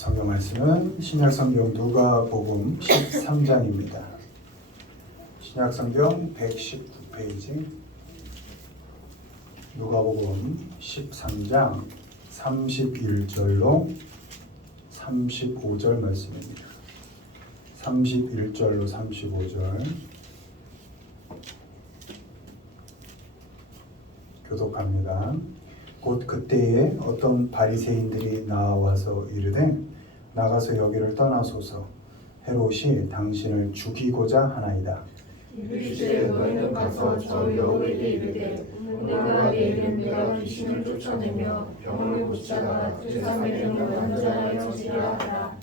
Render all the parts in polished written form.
성경 말씀은 신약성경 누가복음 13장입니다. 신약성경 119페이지 누가복음 13장 31절로 35절 말씀입니다. 31절로 35절 교독합니다. 곧 그때에 어떤 바리새인들이 나와서 이르되 나가서 여기를 떠나소서 헤롯이 당신을 죽이고자 하나이다. 이르시되 너희는 가서 저 여호에게 이르되 오늘과 내일은 내가 귀신을 쫓아내며 병을 고치다가 제3의 병을 완전하여 치리라 하라.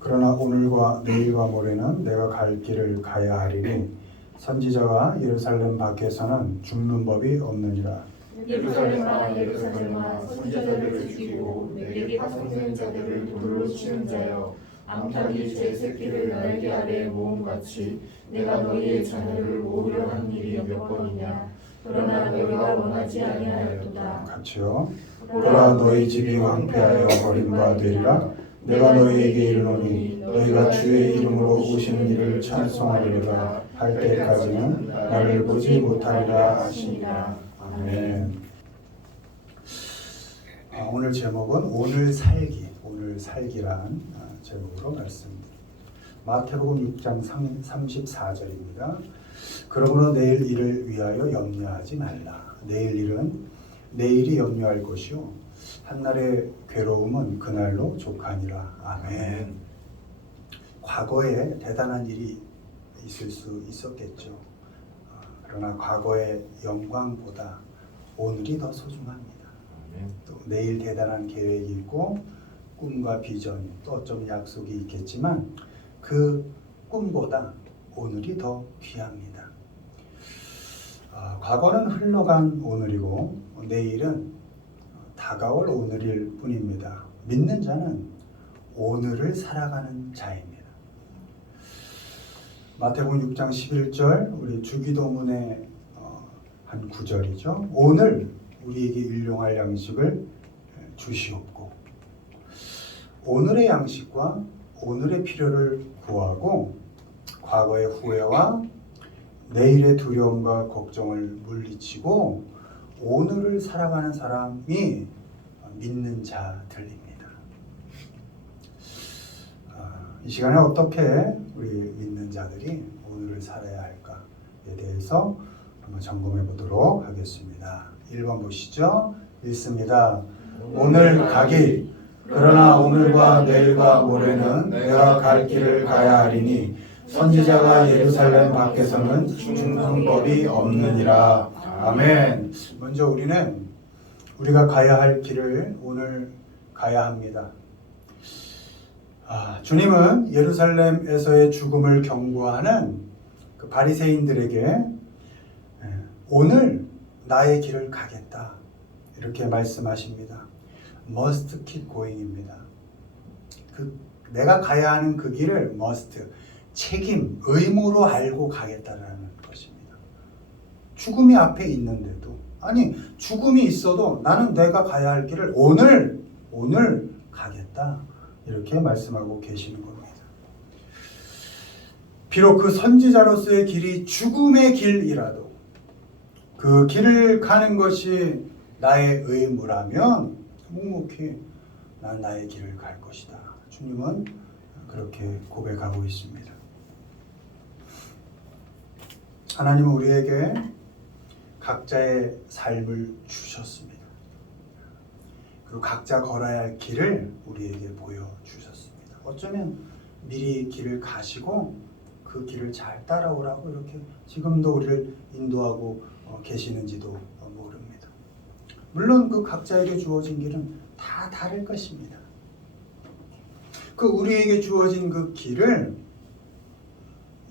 그러나 오늘과 내일과 모레는 내가 갈 길을 가야 하리니 선지자가 예루살렘 밖에서는 죽는 법이 없느니라. 예루살렘아 예루살렘아 선지자들을 죽이고 내게 파송된 자들을 돌로 치는 자여 암탉이 제 새끼를 날개 아래에 모음같이 내가 너희의 자녀를 모으려 한 일이 몇 번이냐. 그러나 너희가 원하지 아니하였도다. 같이요. 보라 너희 집이 황폐하여 버림바 되리라. 내가 너희에게 이르노니 너희가 주의 이름으로 오시는 이를 찬송하리로다 할 때까지는 나를 보지 못하리라 하시니라. 아멘. 오늘 제목은 오늘 살기란 제목으로 말씀드립니다. 마태복음 6장 34절입니다. 그러므로 내일 일을 위하여 염려하지 말라. 내일 일은 내일이 염려할 것이요 한날의 괴로움은 그날로 족하니라. 아멘. 과거에 대단한 일이 있을 수 있었겠죠. 그러나 과거의 영광보다 오늘이 더 소중합니다. 또 내일 대단한 계획이 있고 꿈과 비전 또 어쩌면 약속이 있겠지만 그 꿈보다 오늘이 더 귀합니다. 과거는 흘러간 오늘이고 내일은 다가올 오늘일 뿐입니다. 믿는 자는 오늘을 살아가는 자입니다. 마태복음 6장 11절 우리 주기도문의 한 구절이죠. 오늘 우리에게 일용할 양식을 주시옵고 오늘의 양식과 오늘의 필요를 구하고 과거의 후회와 내일의 두려움과 걱정을 물리치고 오늘을 살아가는 사람이 믿는 자들입니다. 이 시간에 어떻게 우리 믿는 자들이 오늘을 살아야 할까에 대해서 한번 점검해 보도록 하겠습니다. 1번 보시죠. 읽습니다. 오늘 가기 그러나 오늘과 내일과 모레는 내가 갈 길을 가야 하리니 선지자가 예루살렘 밖에서는 죽는 법이 없느니라. 아멘. 먼저 우리가 가야 할 길을 오늘 가야 합니다. 주님은 예루살렘에서의 죽음을 경고하는 그 바리새인들에게 오늘 나의 길을 가겠다 이렇게 말씀하십니다. Must keep going입니다. 내가 가야 하는 그 길을 must 책임, 의무로 알고 가겠다라는 것입니다. 죽음이 앞에 있는데도 죽음이 있어도 나는 내가 가야 할 길을 오늘 가겠다 이렇게 말씀하고 계시는 겁니다. 비록 그 선지자로서의 길이 죽음의 길이라도 그 길을 가는 것이 나의 의무라면 묵묵히 난 나의 길을 갈 것이다. 주님은 그렇게 고백하고 있습니다. 하나님은 우리에게 각자의 삶을 주셨습니다. 그리고 각자 걸어야 할 길을 우리에게 보여주셨습니다. 어쩌면 미리 길을 가시고 그 길을 잘 따라오라고 이렇게 지금도 우리를 인도하고 계시는지도 모릅니다. 물론 그 각자에게 주어진 길은 다 다를 것입니다. 그 우리에게 주어진 그 길을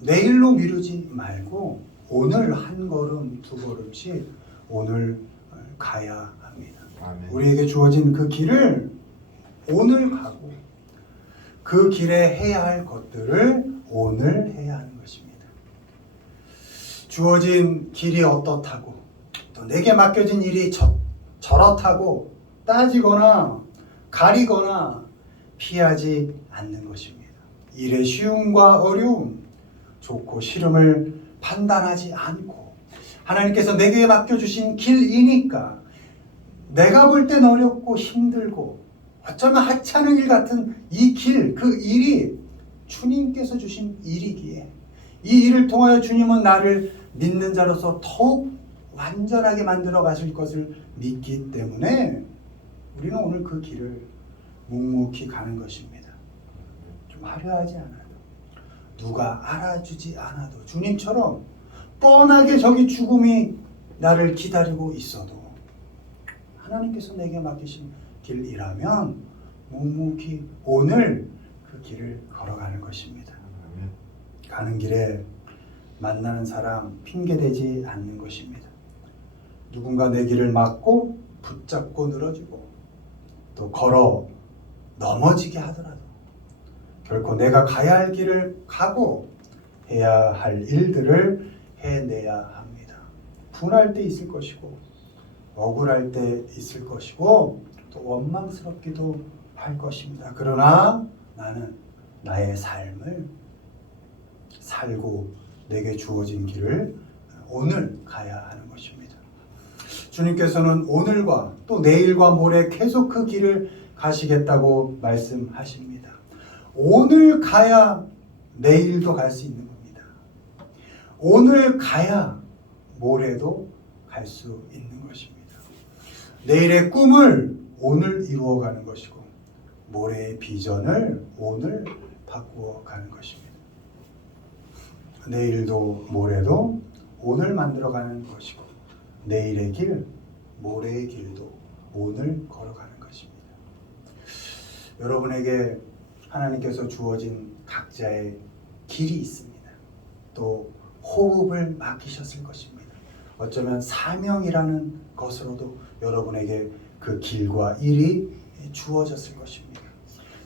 내일로 미루지 말고 오늘 한 걸음 두 걸음씩 오늘 가야 합니다. 아멘. 우리에게 주어진 그 길을 오늘 가고 그 길에 해야 할 것들을 오늘 해야 하는 것입니다. 주어진 길이 어떻다고 또 내게 맡겨진 일이 저렇다고 따지거나 가리거나 피하지 않는 것입니다. 일의 쉬움과 어려움, 좋고 싫음을 판단하지 않고 하나님께서 내게 맡겨주신 길이니까 내가 볼 땐 어렵고 힘들고 어쩌면 하찮은 일 같은 이 길, 그 일이 주님께서 주신 일이기에 이 일을 통하여 주님은 나를 믿는 자로서 더욱 완전하게 만들어 가실 것을 믿기 때문에 우리는 오늘 그 길을 묵묵히 가는 것입니다. 좀 화려하지 않아도, 누가 알아주지 않아도, 주님처럼 뻔하게 저기 죽음이 나를 기다리고 있어도 하나님께서 내게 맡기신 길이라면 묵묵히 오늘 그 길을 걸어가는 것입니다. 가는 길에 만나는 사람 핑계대지 않는 것입니다. 누군가 내 길을 막고 붙잡고 늘어지고 또 걸어 넘어지게 하더라도 결코 내가 가야 할 길을 가고 해야 할 일들을 해내야 합니다. 분할 때 있을 것이고 억울할 때 있을 것이고 또 원망스럽기도 할 것입니다. 그러나 나는 나의 삶을 살고 내게 주어진 길을 오늘 가야 하는 것입니다. 주님께서는 오늘과 또 내일과 모레 계속 그 길을 가시겠다고 말씀하십니다. 오늘 가야 내일도 갈 수 있는 겁니다. 오늘 가야 모레도 갈 수 있는 것입니다. 내일의 꿈을 오늘 이루어가는 것이고 모레의 비전을 오늘 바꾸어가는 것입니다. 내일도 모레도 오늘 만들어가는 것이고 내일의 길, 모레의 길도 오늘 걸어가는 것입니다. 여러분에게 하나님께서 주어진 각자의 길이 있습니다. 또 호흡을 맡기셨을 것입니다. 어쩌면 사명이라는 것으로도 여러분에게 그 길과 일이 주어졌을 것입니다.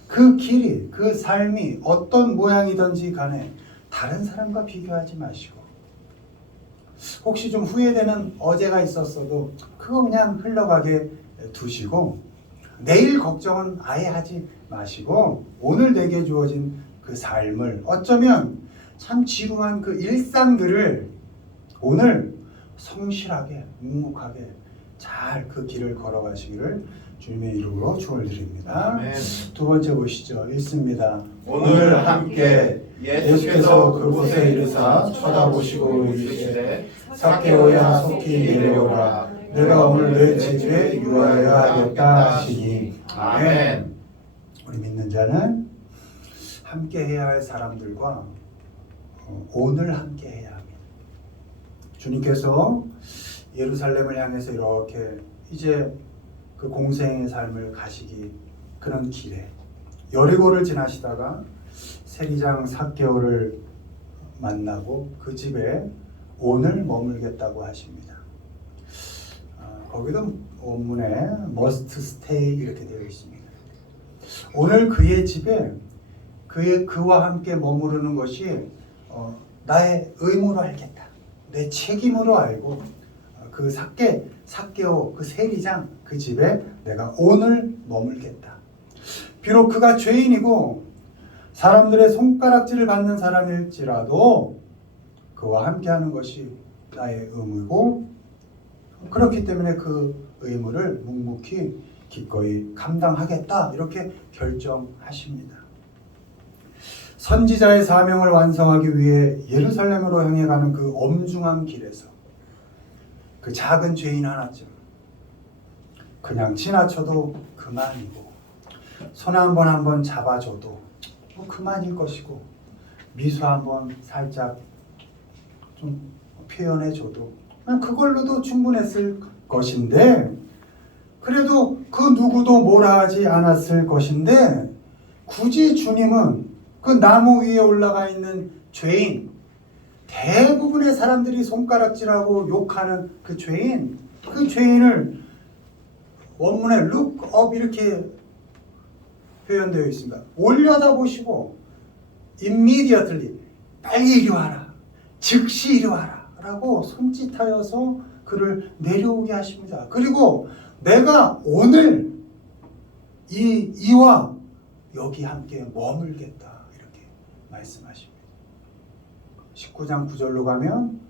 그 길이, 그 삶이 어떤 모양이든지 간에 다른 사람과 비교하지 마시고 혹시 좀 후회되는 어제가 있었어도 그거 그냥 흘러가게 두시고 내일 걱정은 아예 하지 마시고 오늘 내게 주어진 그 삶을 어쩌면 참 지루한 그 일상들을 오늘 성실하게 묵묵하게 잘 그 길을 걸어가시기를 주님의 이름으로 축원을 드립니다. 아멘. 두 번째 보시죠. 읽습니다. 오늘 함께 예수께서 그곳에 이르사 쳐다보시고 이르시되 삭개오야 속히 내려오라 내가 오늘 내 집에 유하여 하겠다 하시니 아멘. 우리 믿는 자는 함께 해야 할 사람들과 오늘 함께 해야 합니다. 주님께서 예루살렘을 향해서 이렇게 이제 그 공생의 삶을 가시기 그런 길에 여리고를 지나시다가 세리장 삭개오를 만나고 그 집에 오늘 머물겠다고 하십니다. 거기도 원문에 must stay 이렇게 되어 있습니다. 오늘 그의 집에 그와 함께 머무르는 것이 나의 의무로 알겠다. 내 책임으로 알고 그 삭개오 그 세리장 그 집에 내가 오늘 머물겠다. 비록 그가 죄인이고 사람들의 손가락질을 받는 사람일지라도 그와 함께하는 것이 나의 의무고 그렇기 때문에 그 의무를 묵묵히 기꺼이 감당하겠다 이렇게 결정하십니다. 선지자의 사명을 완성하기 위해 예루살렘으로 향해 가는 그 엄중한 길에서 그 작은 죄인 하나쯤 그냥 지나쳐도 그만이고 손 한번 잡아줘도 그만일 것이고 미소 한번 살짝 좀 표현해줘도 그걸로도 충분했을 것인데 그래도 그 누구도 뭐라 하지 않았을 것인데 굳이 주님은 그 나무 위에 올라가 있는 죄인 대부분의 사람들이 손가락질하고 욕하는 그 죄인을 원문에 look up 이렇게 표현되어 있습니다. 올려다보시고 immediately 빨리 이리 와라 즉시 이리 와라 라고 손짓하여서 그를 내려오게 하십니다. 그리고 내가 오늘 이와 여기 함께 머물겠다 이렇게 말씀하십니다. 19장 9절로 가면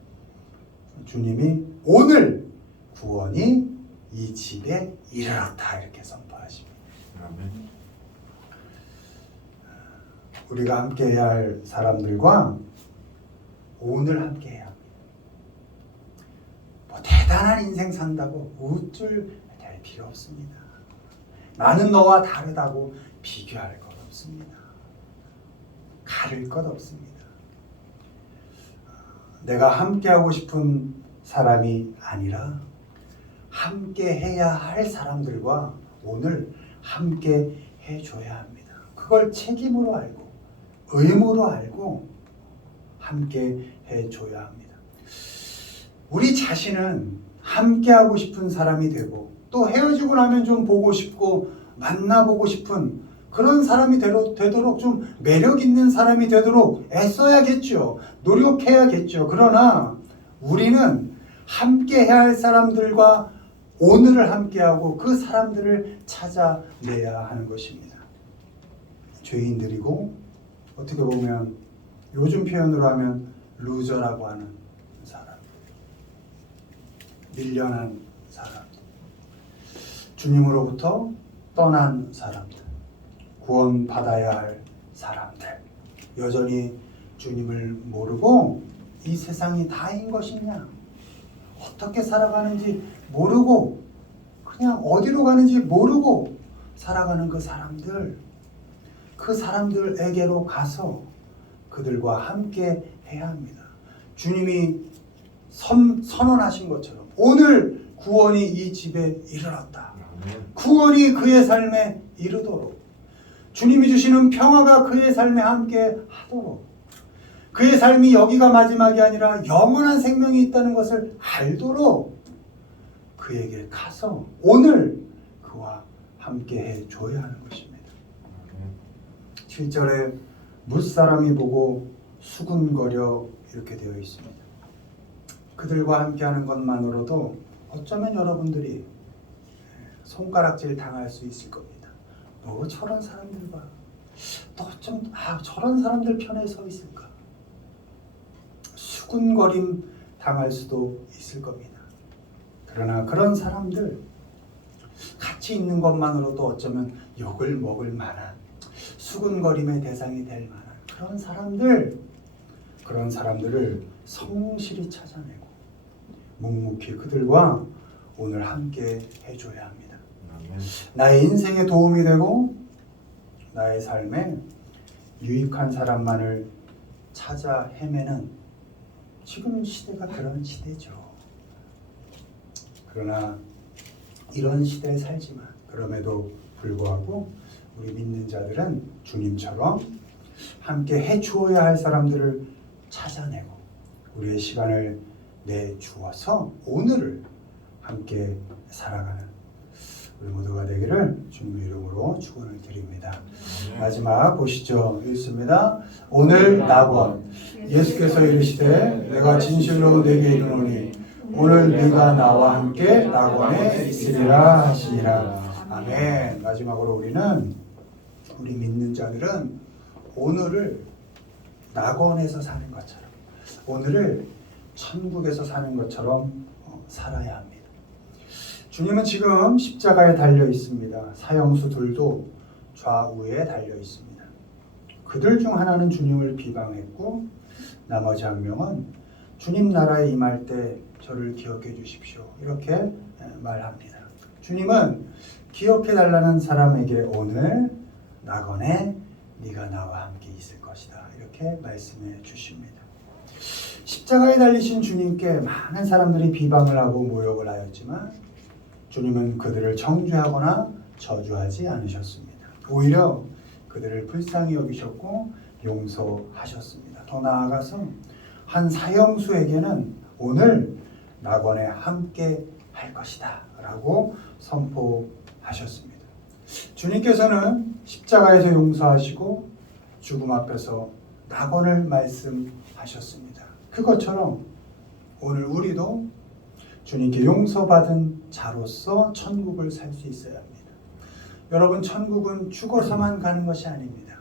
주님이 오늘 구원이 이 집에 이르렀다 이렇게 선포하십니다. 아멘. 우리가 함께 해야 할 사람들과 오늘 함께 해야 합니다. 뭐 대단한 인생 산다고 우쭐 될 필요 없습니다. 나는 너와 다르다고 비교할 것 없습니다. 가릴 것 없습니다. 내가 함께하고 싶은 사람이 아니라 함께 해야 할 사람들과 오늘 함께 해줘야 합니다. 그걸 책임으로 알고 의무로 알고 함께 해줘야 합니다. 우리 자신은 함께하고 싶은 사람이 되고 또 헤어지고 나면 좀 보고 싶고 만나보고 싶은 그런 사람이 되도록 좀 매력 있는 사람이 되도록 애써야겠죠. 노력해야겠죠. 그러나 우리는 함께 해야 할 사람들과 오늘을 함께하고 그 사람들을 찾아내야 하는 것입니다. 죄인들이고 어떻게 보면 요즘 표현으로 하면 루저라고 하는 사람, 밀려난 사람, 주님으로부터 떠난 사람들, 구원받아야 할 사람들, 여전히 주님을 모르고 이 세상이 다인 것이냐, 어떻게 살아가는지 모르고 그냥 어디로 가는지 모르고 살아가는 그 사람들에게로 가서 그들과 함께 해야 합니다. 주님이 선언하신 것처럼 오늘 구원이 이 집에 이르렀다. 구원이 그의 삶에 이르도록 주님이 주시는 평화가 그의 삶에 함께 하도록 그의 삶이 여기가 마지막이 아니라 영원한 생명이 있다는 것을 알도록 그에게 가서 오늘 그와 함께 해줘야 하는 것입니다. 7절에 무사람이 보고 수군거려 이렇게 되어 있습니다. 그들과 함께하는 것만으로도 어쩌면 여러분들이 손가락질 당할 수 있을 겁니다. 뭐 저런 사람들과 또 좀 저런 사람들 편에 서 있을까? 수군거림 당할 수도 있을 겁니다. 그러나 그런 사람들 같이 있는 것만으로도 어쩌면 욕을 먹을 만한 수군거림의 대상이 될 만한 그런 사람들을 성실히 찾아내고 묵묵히 그들과 오늘 함께 해줘야 합니다. 나의 인생에 도움이 되고 나의 삶에 유익한 사람만을 찾아 헤매는 지금 시대가 그런 시대죠. 그러나 이런 시대에 살지만 그럼에도 불구하고 우리 믿는 자들은 주님처럼 함께 해주어야 할 사람들을 찾아내고 우리의 시간을 내주어서 오늘을 함께 살아가는 우리 모두가 되기를 주님의 이름으로 축원을 드립니다. 마지막 보시죠. 읽습니다. 오늘 낙원 예수께서 이르시되 내가 진실로 내게 이르노니 오늘 네가 나와 함께 낙원에 있으리라 하시니라. 아멘. 마지막으로 우리 믿는 자들은 오늘을 낙원에서 사는 것처럼 오늘을 천국에서 사는 것처럼 살아야 합니다. 주님은 지금 십자가에 달려 있습니다. 사형수들도 좌우에 달려 있습니다. 그들 중 하나는 주님을 비방했고 나머지 한 명은 주님 나라에 임할 때 저를 기억해 주십시오. 이렇게 말합니다. 주님은 기억해 달라는 사람에게 오늘 낙원에 네가 나와 함께 있을 것이다. 이렇게 말씀해 주십니다. 십자가에 달리신 주님께 많은 사람들이 비방을 하고 모욕을 하였지만 주님은 그들을 정죄하거나 저주하지 않으셨습니다. 오히려 그들을 불쌍히 여기셨고 용서하셨습니다. 더 나아가서 한 사형수에게는 오늘 낙원에 함께 할 것이다 라고 선포하셨습니다. 주님께서는 십자가에서 용서하시고 죽음 앞에서 낙원을 말씀하셨습니다. 그것처럼 오늘 우리도 주님께 용서받은 자로서 천국을 살 수 있어야 합니다. 여러분, 천국은 죽어서만 가는 것이 아닙니다.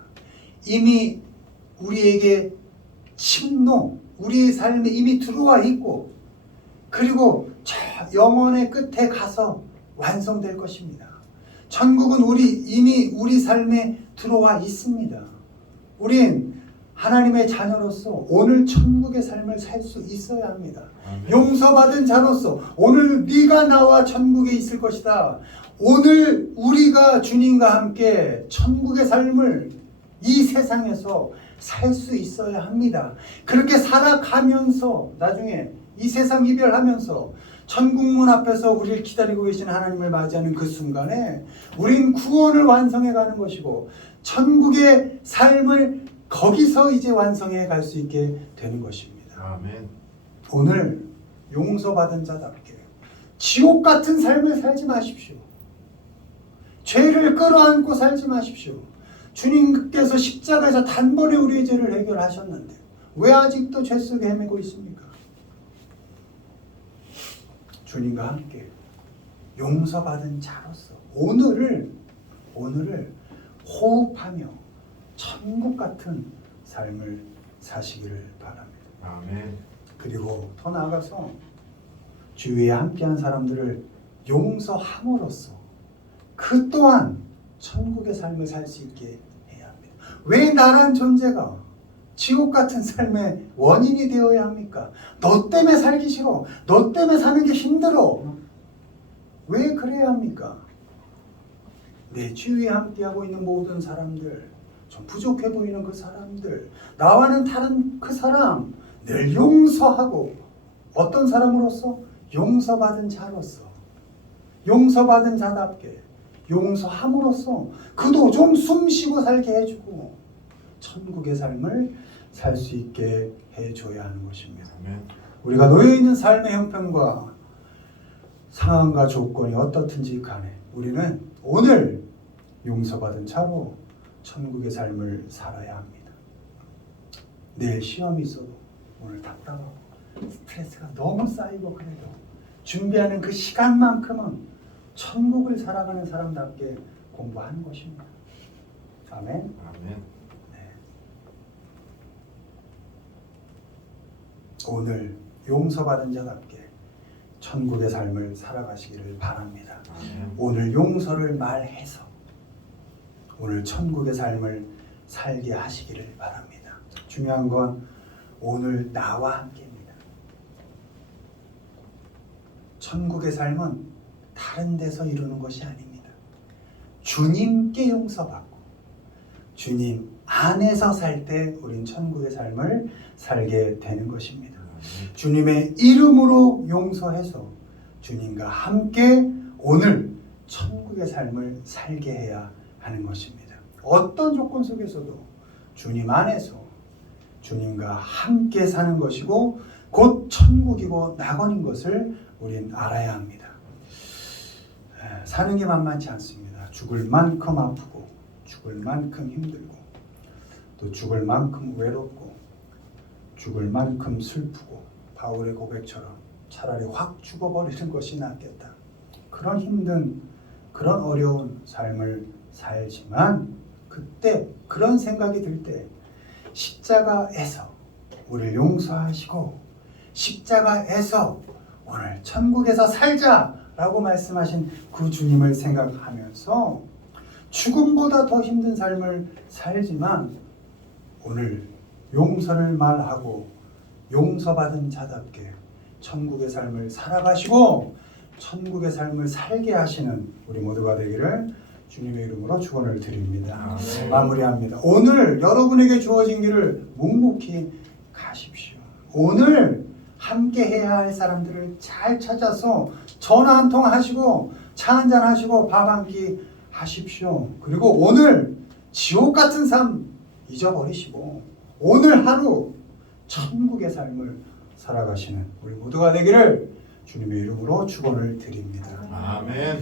이미 우리에게 침노, 우리의 삶에 이미 들어와 있고, 그리고 저 영원의 끝에 가서 완성될 것입니다. 천국은 이미 우리 삶에 들어와 있습니다. 우린 하나님의 자녀로서 오늘 천국의 삶을 살 수 있어야 합니다. 용서받은 자로서 오늘 네가 나와 천국에 있을 것이다. 오늘 우리가 주님과 함께 천국의 삶을 이 세상에서 살 수 있어야 합니다. 그렇게 살아가면서 나중에 이 세상 이별하면서 천국문 앞에서 우리를 기다리고 계신 하나님을 맞이하는 그 순간에 우린 구원을 완성해 가는 것이고 천국의 삶을 거기서 이제 완성해 갈 수 있게 되는 것입니다. 아멘. 오늘 용서받은 자답게 지옥 같은 삶을 살지 마십시오. 죄를 끌어안고 살지 마십시오. 주님께서 십자가에서 단번에 우리의 죄를 해결하셨는데 왜 아직도 죄 속에 헤매고 있습니까? 주님과 함께 용서받은 자로서 오늘을 호흡하며 천국 같은 삶을 사시기를 바랍니다. 아멘. 그리고 더 나아가서 주위에 함께한 사람들을 용서함으로써 그 또한 천국의 삶을 살 수 있게 해야 합니다. 왜 나란 존재가 지옥 같은 삶의 원인이 되어야 합니까? 너 때문에 살기 싫어. 너 때문에 사는 게 힘들어. 왜 그래야 합니까? 내 주위에 함께하고 있는 모든 사람들, 좀 부족해 보이는 그 사람들, 나와는 다른 그 사람 늘 용서하고 어떤 사람으로서? 용서받은 자로서 용서받은 자답게 용서함으로써 그도 좀 숨쉬고 살게 해주고 천국의 삶을 살 수 있게 해줘야 하는 것입니다. 아멘. 우리가 놓여있는 삶의 형편과 상황과 조건이 어떻든지 간에 우리는 오늘 용서받은 자로 천국의 삶을 살아야 합니다. 내일 시험이 있어도 오늘 답답하고 스트레스가 너무 쌓이고 그래도 준비하는 그 시간만큼은 천국을 살아가는 사람답게 공부하는 것입니다. 아멘. 아멘. 네. 오늘 용서받은 자답게 천국의 삶을 살아가시기를 바랍니다. 아멘. 오늘 용서를 말해서 오늘 천국의 삶을 살게 하시기를 바랍니다. 중요한 건 오늘 나와 함께입니다. 천국의 삶은 다른 데서 이루는 것이 아닙니다. 주님께 용서받고 주님 안에서 살 때 우린 천국의 삶을 살게 되는 것입니다. 주님의 이름으로 용서해서 주님과 함께 오늘 천국의 삶을 살게 해야 하는 것입니다. 어떤 조건 속에서도 주님 안에서 주님과 함께 사는 것이고 곧 천국이고 낙원인 것을 우린 알아야 합니다. 사는 게 만만치 않습니다. 죽을 만큼 아프고 죽을 만큼 힘들고 또 죽을 만큼 외롭고 죽을 만큼 슬프고 바울의 고백처럼 차라리 확 죽어버리는 것이 낫겠다. 그런 힘든 그런 어려운 삶을 살지만 그때 그런 생각이 들 때 십자가에서 우리를 용서하시고 십자가에서 오늘 천국에서 살자라고 말씀하신 그 주님을 생각하면서 죽음보다 더 힘든 삶을 살지만 오늘 용서를 말하고 용서받은 자답게 천국의 삶을 살아가시고 천국의 삶을 살게 하시는 우리 모두가 되기를 주님의 이름으로 축원을 드립니다. 아멘. 마무리합니다. 오늘 여러분에게 주어진 길을 묵묵히 가십시오. 오늘 함께 해야 할 사람들을 잘 찾아서 전화 한 통 하시고 차 한잔 하시고 밥 한 끼 하십시오. 그리고 오늘 지옥 같은 삶 잊어버리시고 오늘 하루 천국의 삶을 살아가시는 우리 모두가 되기를 주님의 이름으로 축원을 드립니다. 아멘.